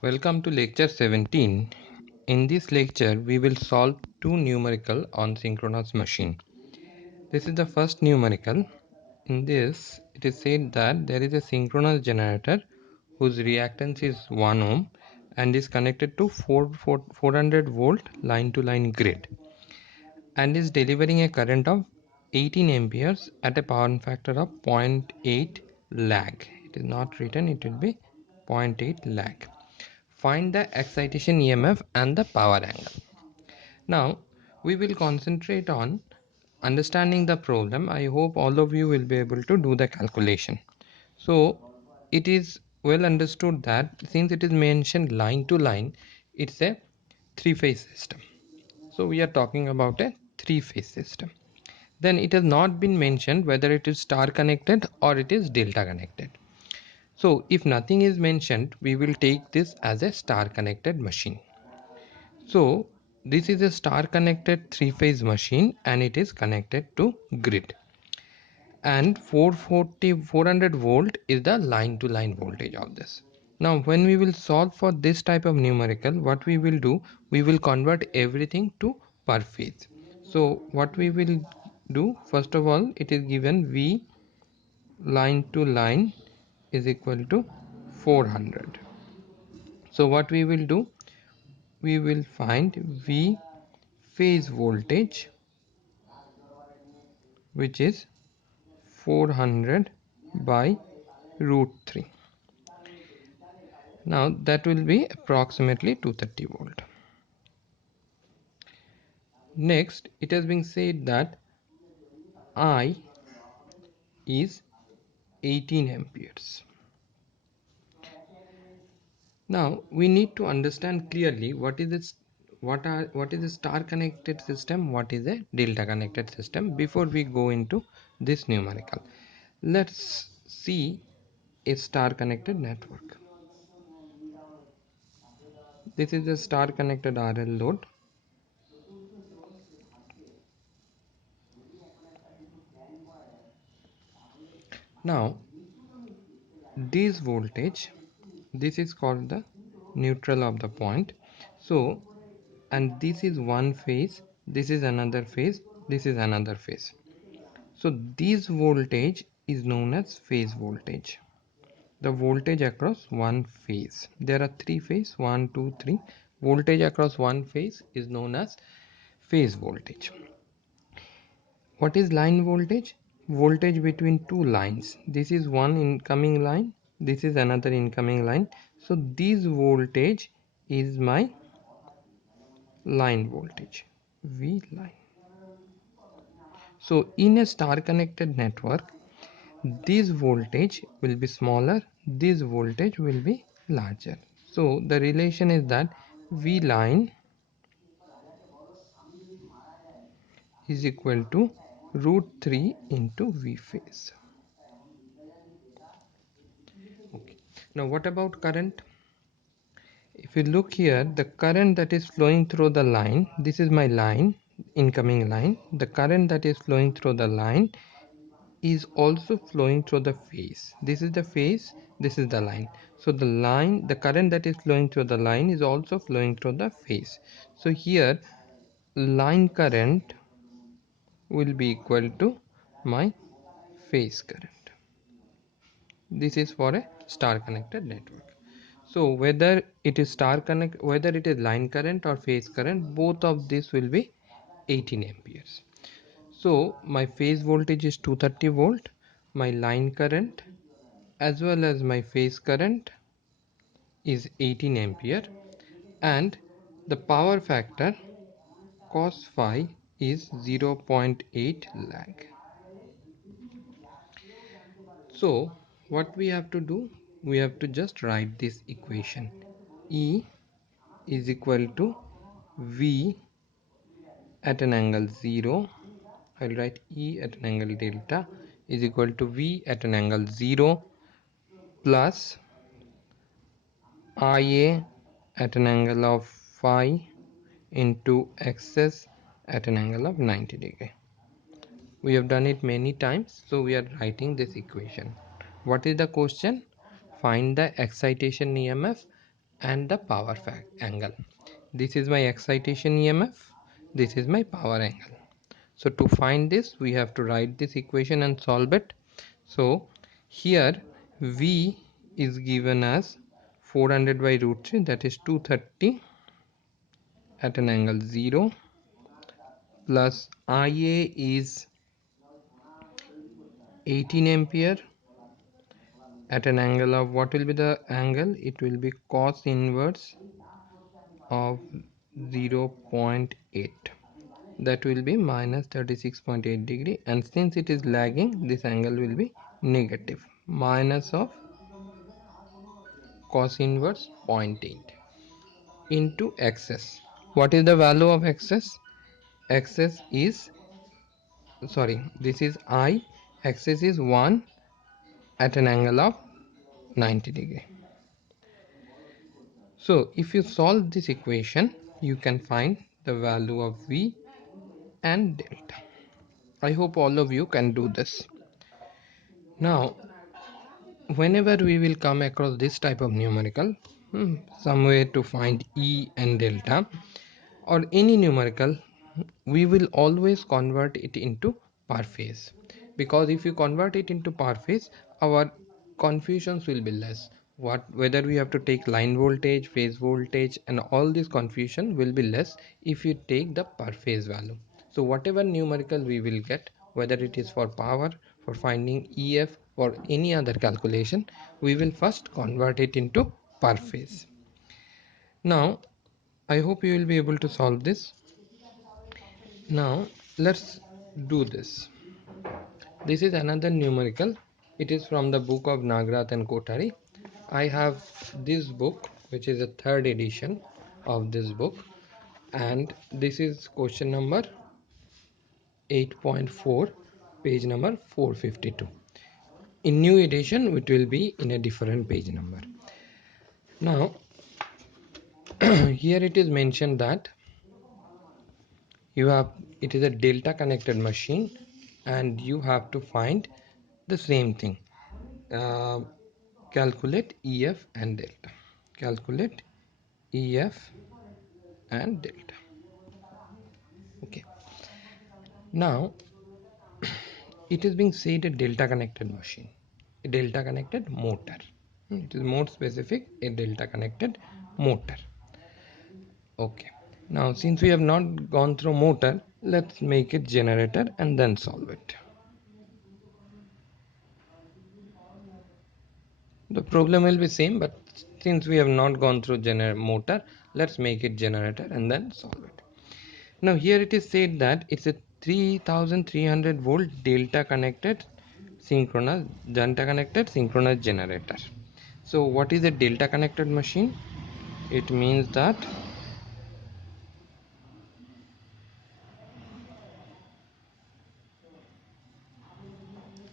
Welcome to lecture 17. In this lecture, we will solve two numerical on synchronous machine. This is the first numerical. In this, it is said that there is a synchronous generator whose reactance is 1 ohm and is connected to 400 volt line to line grid and is delivering a current of 18 amperes at a power factor of 0.8 lag. It is not written, it will be 0.8 lag. Find the excitation EMF and the power angle. Now we will concentrate on understanding the problem. I hope all of you will be able to do the calculation. So it is well understood that since it is mentioned line to line, it's a three-phase system. So we are talking about a three-phase system. Then it has not been mentioned whether it is star connected or it is delta connected. So if nothing is mentioned, we will take this as a star connected machine. So this is a star connected three-phase machine and it is connected to grid, and 400 volt is the line to line voltage of this. Now when we will solve for this type of numerical, what we will do, we will convert everything to per phase. So what we will do, first of all, it is given V line to line is equal to 400. So what we will do, we will find V phase voltage, which is 400 by root 3. Now that will be approximately 230 volt. Next, it has been said that I is 18 amperes. Now we need to understand clearly what is this, what is a star connected system, what is a delta connected system, before we go into this numerical. Let's see a star connected network. This is a star connected RL load. Now this voltage, this is called the neutral of the point. So, and this is one phase, this is another phase, this is another phase. So this voltage is known as phase voltage, the voltage across one phase. There are three phase, 1 2 3. Voltage across one phase is known as phase voltage. What is line voltage? Voltage between two lines. This is one incoming line, this is another incoming line. So this voltage is my line voltage, V line. So in a star connected network, this voltage will be smaller, this voltage will be larger. So the relation is that V line is equal to root 3 into V phase. Okay. Now what about current? If you look here, the current that is flowing through the line, this is my line, incoming line. The current that is flowing through the line is also flowing through the phase. This is the phase, this is the line. So the line, the current that is flowing through the line is also flowing through the phase. So here line current will be equal to my phase current. This is for a star connected network. So whether it is star connect, whether it is line current or phase current, both of this will be 18 amperes. So my phase voltage is 230 volt, my line current as well as my phase current is 18 ampere, and the power factor cos phi is 0.8 lag. So what we have to do, we have to just write this equation. E is equal to V at an angle 0. I'll write E at an angle delta is equal to V at an angle 0 plus IA at an angle of phi into XS at an angle of 90 degree. We have done it many times, so we are writing this equation. What is the question? Find the excitation EMF and the power angle. This is my excitation EMF, this is my power angle. So to find this, we have to write this equation and solve it. So here V is given as 400 by root 3, that is 230 at an angle 0, plus IA is 18 ampere at an angle of, what will be the angle? It will be cos inverse of 0.8, that will be minus 36.8 degree, and since it is lagging, this angle will be negative, minus of cos inverse 0.8 into xs. What is the value of xs? Xs is, sorry, this is I, xs is 1 at an angle of 90 degree. So if you solve this equation, you can find the value of V and delta. I hope all of you can do this. Now, whenever we will come across this type of numerical, somewhere to find E and delta or any numerical, we will always convert it into per phase, because if you convert it into per phase, our confusions will be less. Whether we have to take line voltage, phase voltage, and all this confusion will be less if you take the per phase value. So whatever numerical we will get, whether it is for power, for finding EF, or any other calculation, we will first convert it into per phase. Now I hope you will be able to solve this. Now let's do this. This is another numerical. It is from the book of Nagrath and Kothari. I have this book, which is a third edition of this book, and this is question number 8.4, page number 452. In new edition, it will be in a different page number. Now here it is mentioned that it is a delta connected machine, and you have to find the same thing. uh, Calculate EF and delta. Calculate EF and delta. Okay, now it is being said a delta connected machine, a delta connected motor. It is more specific, a delta connected motor. Okay, now since we have not gone through motor, let's make it generator and then solve it. The problem will be same, but since we have not gone through motor, let's make it generator and then solve it. Now here it is said that it's a 3300 volt delta connected synchronous generator. So what is a delta connected machine? It means that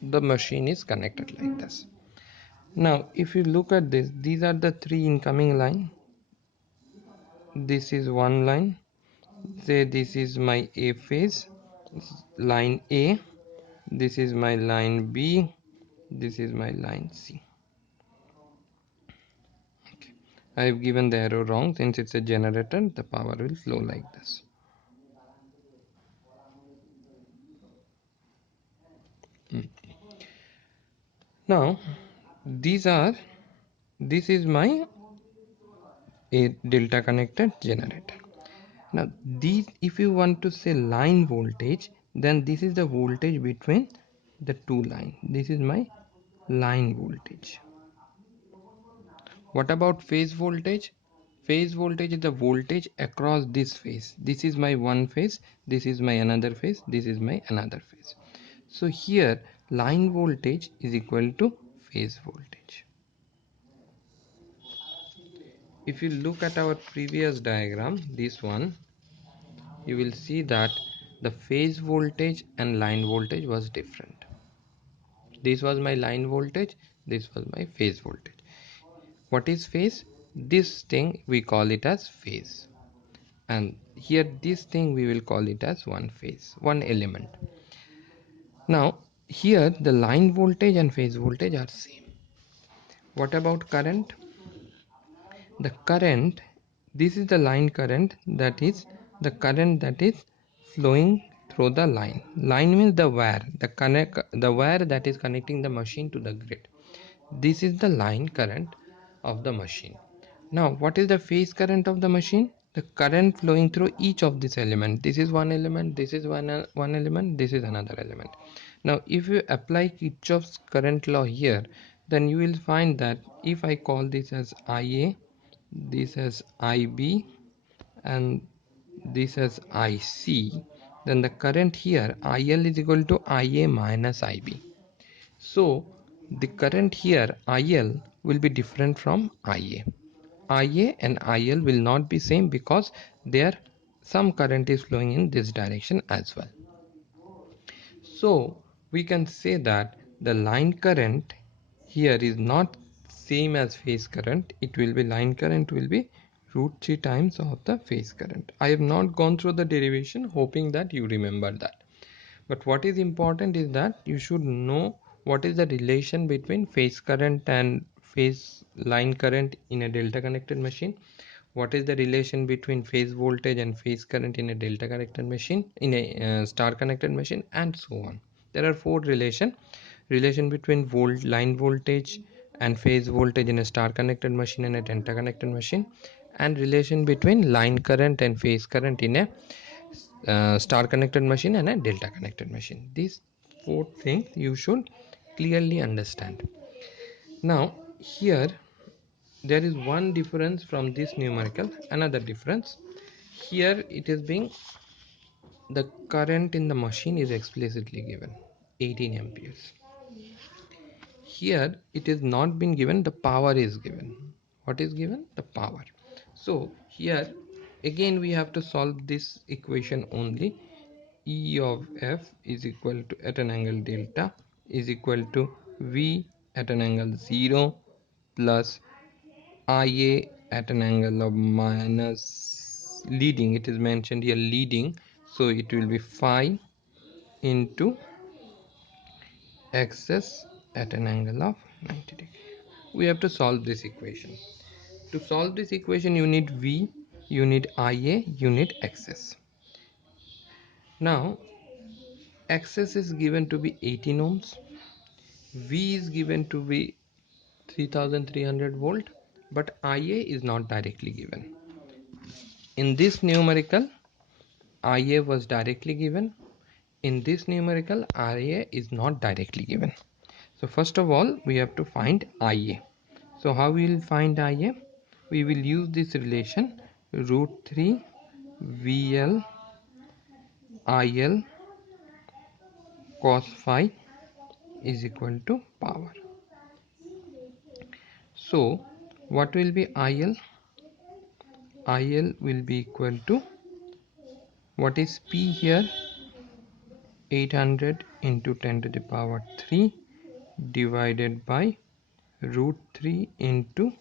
the machine is connected like this. Now if you look at this, these are the three incoming line. This is one line. Say this is my A phase, line A. This is my line B. This is my line C. Okay. I have given the arrow wrong. Since it's a generator, the power will flow like this. Now this is my a delta connected generator. Now these, if you want to say line voltage, then this is the voltage between the two lines. This is my line voltage. What about phase voltage? Phase voltage is the voltage across this phase. This is my one phase, this is my another phase, this is my another phase. So here line voltage is equal to phase voltage. If you look at our previous diagram, this one, you will see that the phase voltage and line voltage was different. This was my line voltage, this was my phase voltage. What is phase? This thing we call it as phase, and here this thing we will call it as one phase, one element. Now here the line voltage and phase voltage are same. What about current? the current, this is the line current, that is the current that is flowing through the line means the wire, the wire that is connecting the machine to the grid. This is the line current of the machine. Now what is the phase current of the machine? The current flowing through each of this element. This is one element, this is one element, this is another element. Now if you apply Kirchhoff's current law here, then you will find that if I call this as IA, this as IB, and this as IC, then the current here IL is equal to IA minus IB. So the current here IL will be different from IA. IA and IL will not be same because there some current is flowing in this direction as well. So we can say that the line current here is not same as phase current. It will be, line current will be root 3 times of the phase current. I have not gone through the derivation, hoping that you remember that. But what is important is that you should know what is the relation between phase current and phase line current in a delta connected machine. What is the relation between phase voltage and phase current in a delta connected machine, in a star connected machine, and so on. There are four relation between line voltage and phase voltage in a star connected machine and a delta connected machine, and relation between line current and phase current in a star connected machine and a delta connected machine. These four things you should clearly understand. Now here there is one difference from this numerical. Another difference here, it is being, the current in the machine is explicitly given 18 amperes. Here it is not been given, the power is given. What is given? The power. So here again we have to solve this equation only. E of F is equal to, at an angle delta, is equal to V at an angle 0 plus IA at an angle of minus leading. It is mentioned here leading, so it will be phi into XS at an angle of 90 degree. We have to solve this equation. To solve this equation you need V, you need IA, you need XS. Now XS is given to be 18 ohms, V is given to be 3300 volt, but IA is not directly given. In this numerical IA was directly given, in this numerical IA is not directly given. So first of all we have to find IA. So how we will find IA? We will use this relation root 3 VL IL cos phi is equal to power. So what will be IL? IL will be equal to, what is P here? 800 into 10 to the power 3 divided by root 3 into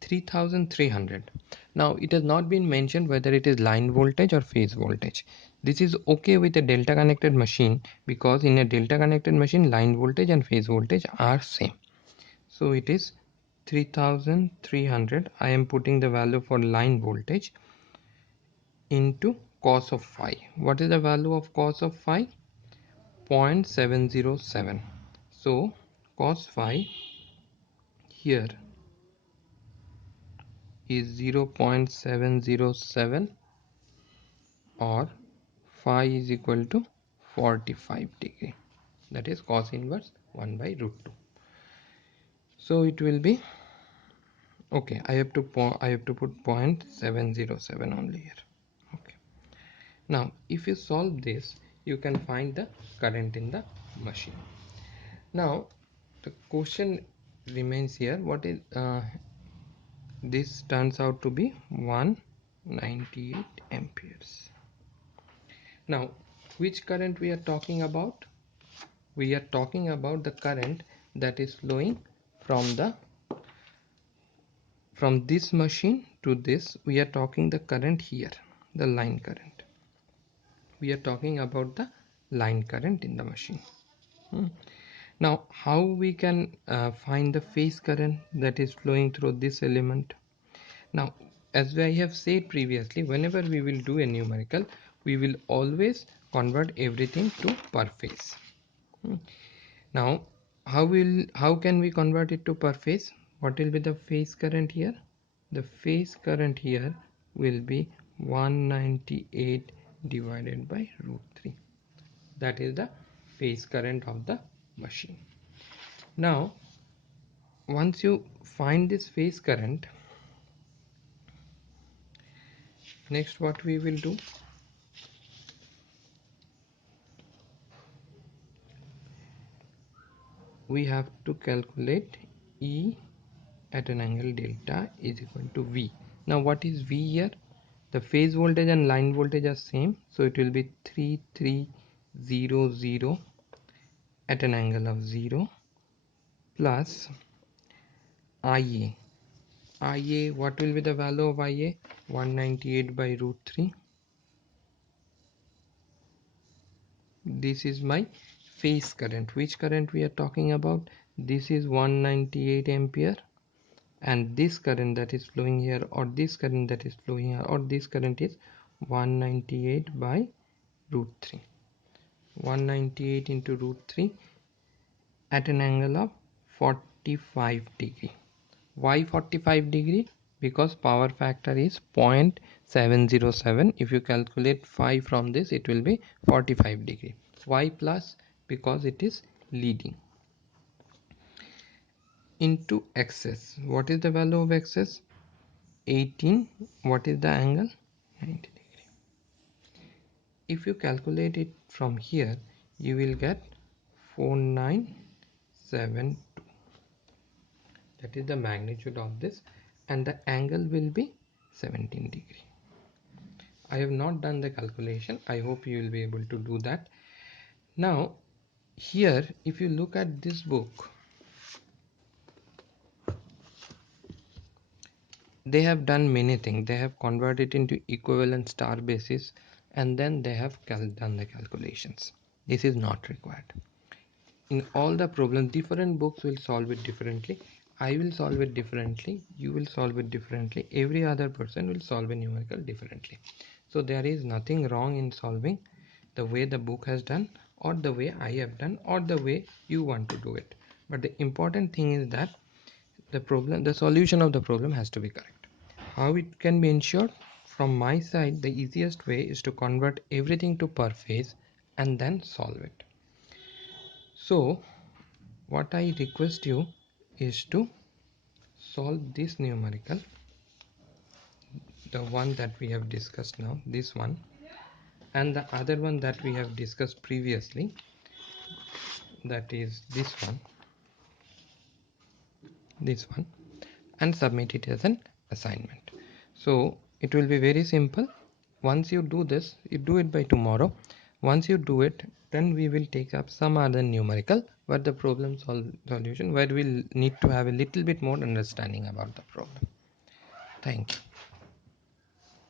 3300. Now it has not been mentioned whether it is line voltage or phase voltage. This is okay with a delta connected machine because in a delta connected machine line voltage and phase voltage are same. So it is 3300. I am putting the value for line voltage into cos of phi. What is the value of cos of phi? 0.707. So cos phi here is 0.707, or phi is equal to 45 degree, that is cos inverse 1 by root 2. So it will be okay. I have to put 0.707 only here. Okay. Now if you solve this you can find the current in the machine. Now the question remains here, what is this turns out to be 198 amperes. Now which current we are talking about? We are talking about the current that is flowing from this machine to this. We are talking the current here, the line current. We are talking about the line current in the machine. Now how we can find the phase current that is flowing through this element? Now, as I have said previously, whenever we will do a numerical, we will always convert everything to per phase. Now, how can we convert it to per phase? What will be the phase current here? The phase current here will be 198 divided by root 3. That is the phase current of the machine. Now, once you find this phase current, next what we will do, we have to calculate E at an angle delta is equal to V. Now what is V here? The phase voltage and line voltage are same, so it will be 3300 at an angle of 0 plus IA. IA, what will be the value of IA? 198 by root 3. This is my phase current. Which current we are talking about? This is 198 ampere, and this current that is flowing here, or this current that is flowing here, or this current is 198 by root 3. 198 into root 3 at an angle of 45 degree. Why 45 degree? Because power factor is 0.707. If you calculate 5 from this, it will be 45 degree. Why plus? Because it is leading. Into excess. What is the value of excess? 18. What is the angle? 90 degree. If you calculate it from here, you will get 4972. That is the magnitude of this, and the angle will be 17 degree. I have not done the calculation. I hope you will be able to do that. Now here, if you look at this book, they have done many things. They have converted into equivalent star basis, and then they have done the calculations. This is not required. In all the problems, different books will solve it differently. I will solve it differently, you will solve it differently, every other person will solve a numerical differently. So there is nothing wrong in solving the way the book has done, or the way I have done, or the way you want to do it. But the important thing is that the solution of the problem has to be correct. How it can be ensured? From my side, the easiest way is to convert everything to per phase and then solve it. So what I request you is to solve this numerical, the one that we have discussed now, this one, and the other one that we have discussed previously, that is this one, and submit it as an assignment. So it will be very simple. Once you do this, you do it by tomorrow. Once you do it, then we will take up some other numerical where the problem solution, where we'll need to have a little bit more understanding about the problem. Thank you.